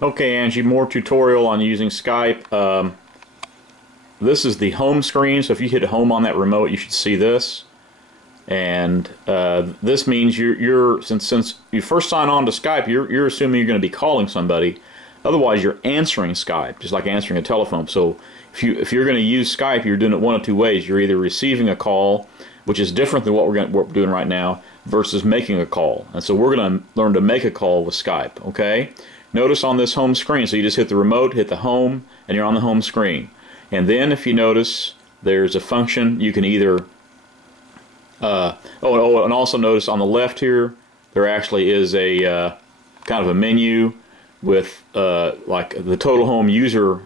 Okay, Angie, more tutorial on using Skype. This is the home screen, so if you hit home on that remote, you should see this. And this means since you first sign on to Skype, you're assuming you're going to be calling somebody. Otherwise, you're answering Skype, just like answering a telephone. So if you're going to use Skype, you're doing it one of two ways. You're either receiving a call, which is different than what we're doing right now, versus making a call. And so we're going to learn to make a call with Skype. Okay. Notice on this home screen, so you just hit the remote, hit the home, and you're on the home screen. And then if you notice, there's a function you can either and also notice on the left here, there actually is a kind of a menu with like the total home user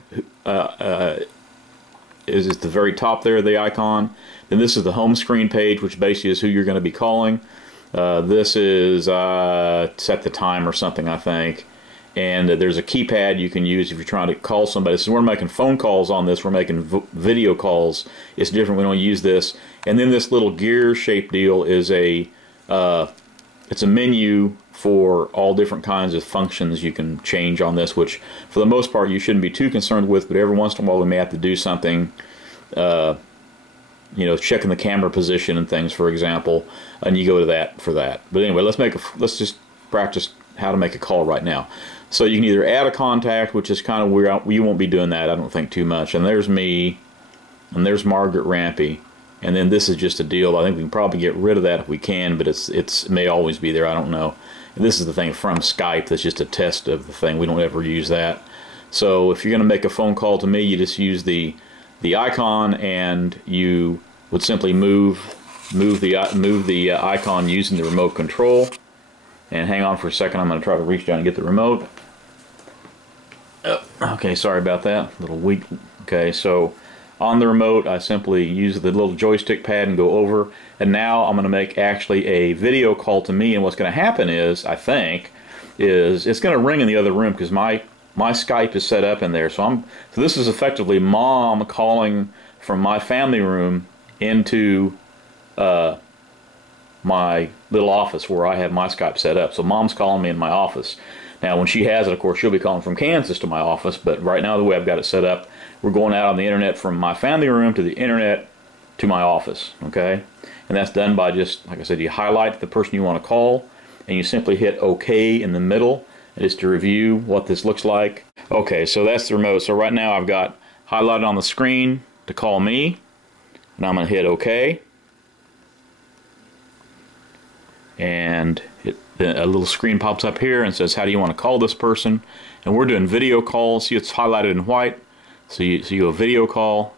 is at the very top there, the icon. Then this is the home screen page, which basically is who you're going to be calling. This is set the time or something, I think. And there's a keypad you can use if you're trying to call somebody. So we're making phone calls on this. We're making video calls. It's different. We don't use this. And then this little gear-shaped deal is it's a menu for all different kinds of functions you can change on this, which for the most part you shouldn't be too concerned with. But every once in a while we may have to do something. You know, checking the camera position and things, for example, and you go to that for that. But anyway, let's just practice how to make a call right now. So you can either add a contact, which is kind of weird. You won't be doing that, I don't think, too much. And there's me, and there's Margaret Rampy, and then this is just a deal. I think we can probably get rid of that if we can, but it may always be there. I don't know. And this is the thing from Skype. That's just a test of the thing. We don't ever use that. So if you're going to make a phone call to me, you just use the icon, and you would simply move the icon using the remote control. And hang on for a second, I'm going to try to reach down and get the remote. Oh, okay, sorry about that. A little weak. Okay, so on the remote, I simply use the little joystick pad and go over. And now I'm going to make actually a video call to me. And what's going to happen is, I think, it's going to ring in the other room because my Skype is set up in there. So this is effectively Mom calling from my family room into my little office where I have my Skype set up. So Mom's calling me in my office. Now when she has it, of course, she'll be calling from Kansas to my office, but right now the way I've got it set up, we're going out on the internet from my family room to the internet to my office, okay? And that's done by just, like I said, you highlight the person you want to call, and you simply hit OK in the middle, and just to review what this looks like. Okay, so that's the remote. So right now I've got highlighted on the screen to call me, and I'm going to hit OK. And a little screen pops up here and says, how do you want to call this person? And we're doing video calls. See, it's highlighted in white. So you go video call,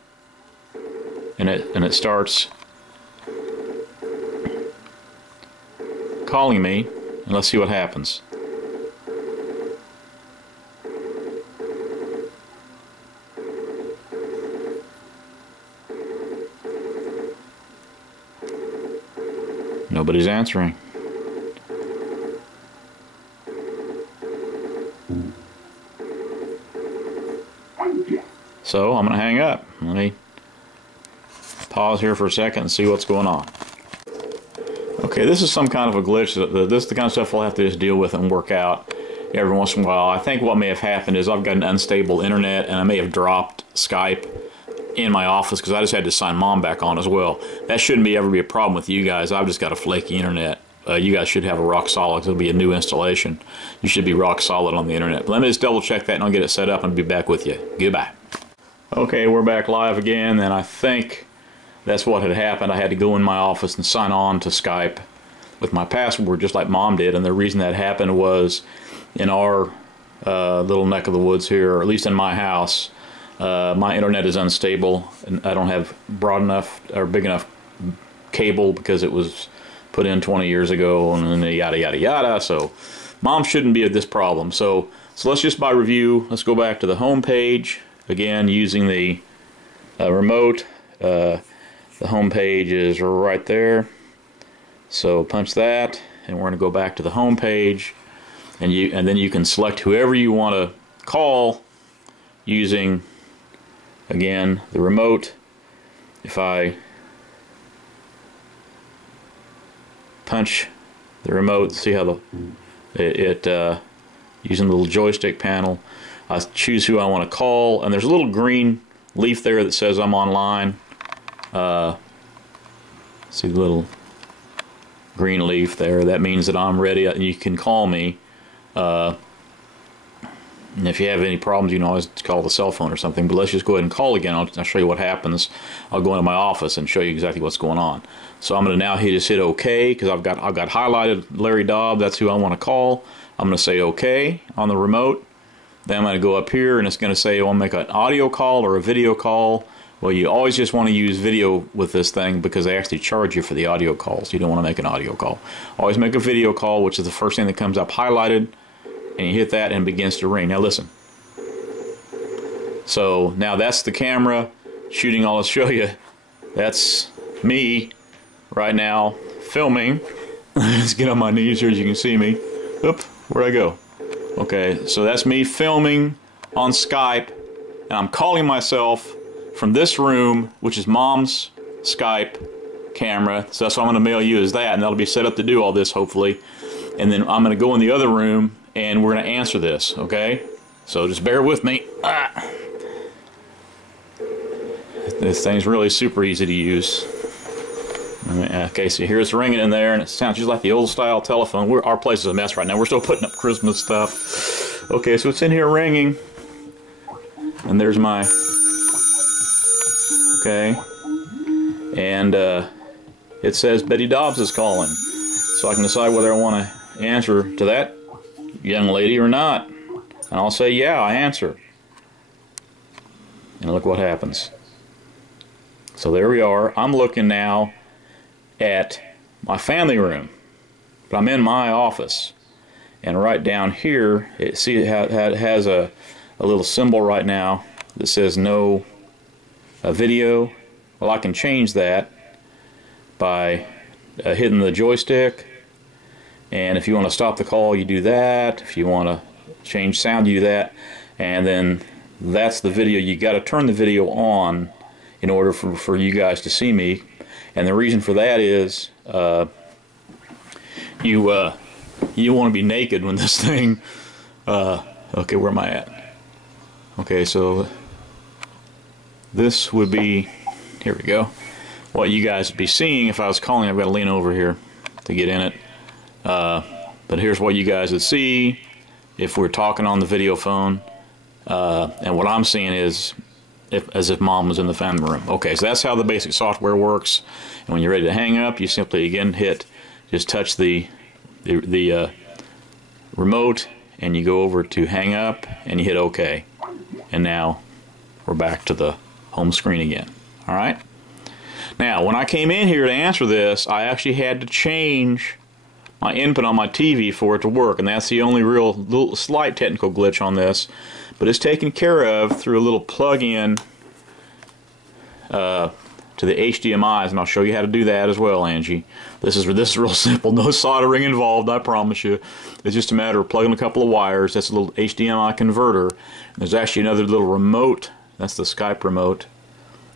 and it starts calling me, and let's see what happens. Nobody's answering. So I'm going to hang up. Let me pause here for a second and see what's going on. Okay, this is some kind of a glitch. This is the kind of stuff we'll have to just deal with and work out every once in a while. I think what may have happened is I've got an unstable internet, and I may have dropped Skype in my office because I just had to sign Mom back on as well. That shouldn't ever be a problem with you guys. I've just got a flaky internet. You guys should have a rock solid. It'll be a new installation. You should be rock solid on the internet. But let me just double check that and I'll get it set up and be back with you. Goodbye. Okay, we're back live again, and I think that's what had happened. I had to go in my office and sign on to Skype with my password just like Mom did, and the reason that happened was in our little neck of the woods here, or at least in my house, my internet is unstable, and I don't have broad enough or big enough cable because it was put in 20 years ago, and then yada yada yada. So Mom shouldn't be at this problem. So let's just by review. Let's go back to the home page again using the remote. The home page is right there. So punch that, and we're going to go back to the home page, and then you can select whoever you want to call using, again, the remote. If I punch the remote, see how it using the little joystick panel. I choose who I want to call, and there's a little green leaf there that says I'm online. See the little green leaf there? That means that I'm ready. You can call me. And if you have any problems, you can always call the cell phone or something. But let's just go ahead and call again. I'll show you what happens. I'll go into my office and show you exactly what's going on. So I'm going to now just hit OK, because I've got highlighted Larry Dobb. That's who I want to call. I'm going to say OK on the remote. Then I'm going to go up here, and it's going to say I want to make an audio call or a video call. Well, you always just want to use video with this thing because they actually charge you for the audio calls. You don't want to make an audio call. Always make a video call, which is the first thing that comes up highlighted. And you hit that and it begins to ring. Now listen. So now that's the camera shooting. I'll show you. That's me right now filming. Let's get on my knees here as you can see me. Oop, where'd I go? Okay, so that's me filming on Skype, and I'm calling myself from this room, which is Mom's Skype camera. So that's what I'm going to mail you, is that, and that'll be set up to do all this hopefully. And then I'm going to go in the other room and we're going to answer this, okay? So just bear with me. This thing's really super easy to use. Okay, so here's ringing in there, and it sounds just like the old style telephone. Our place is a mess right now. We're still putting up Christmas stuff. Okay, so it's in here ringing, and there's my, okay, and it says Betty Dobbs is calling, so I can decide whether I want to answer to that young lady or not. And I'll say, yeah, I answer. And look what happens. So there we are. I'm looking now at my family room, but I'm in my office. And right down here, it has a little symbol right now that says no video. Well, I can change that by hitting the joystick. And if you want to stop the call, you do that. If you want to change sound, you do that. And then that's the video. You got to turn the video on in order for you guys to see me. And the reason for that is you want to be naked when this thing. Okay, where am I at? Okay, so this would be, here we go, what you guys would be seeing if I was calling. I've got to lean over here to get in it. But here's what you guys would see if we're talking on the video phone, and what I'm seeing is as if Mom was in the family room. Okay, so that's how the basic software works. And when you're ready to hang up, you simply again just touch the remote, and you go over to hang up, and you hit OK. And now we're back to the home screen again. All right. Now, when I came in here to answer this, I actually had to change my input on my TV for it to work, and that's the only real little slight technical glitch on this, but it's taken care of through a little plug-in to the HDMIs, and I'll show you how to do that as well, Angie. This is real simple, no soldering involved, I promise you. It's just a matter of plugging a couple of wires. That's a little HDMI converter. And there's actually another little remote. That's the Skype remote.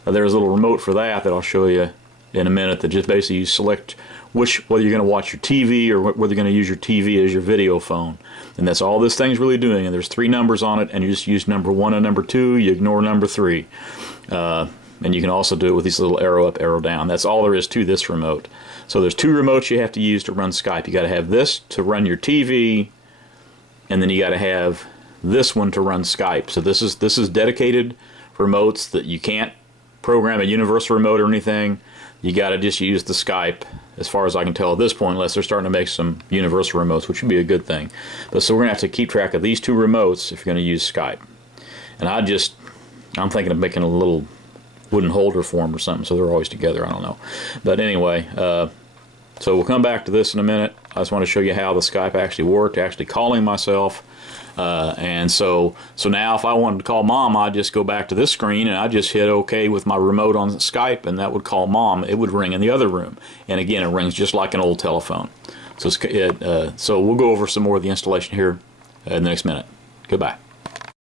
There's a little remote for that I'll show you in a minute, that just basically you select whether you're going to watch your TV or whether you're going to use your TV as your video phone. And that's all this thing's really doing. And there's 3 numbers on it, and you just use number 1 and number 2. You ignore number 3. And you can also do it with these little arrow up, arrow down. That's all there is to this remote. So there's 2 remotes you have to use to run Skype. You got to have this to run your TV, and then you got to have this one to run Skype. So this is dedicated remotes that you can't program a universal remote or anything. You got to just use the Skype, as far as I can tell at this point, unless they're starting to make some universal remotes, which would be a good thing. But so we're going to have to keep track of these 2 remotes if you're going to use Skype. And I'm thinking of making a little wooden holder for them or something, so they're always together. I don't know. But anyway, so we'll come back to this in a minute. I just want to show you how the Skype actually worked, actually calling myself. And so now if I wanted to call Mom, I'd just go back to this screen and I'd just hit OK with my remote on Skype, and that would call Mom. It would ring in the other room, and again it rings just like an old telephone. So we'll go over some more of the installation here in the next minute. Goodbye.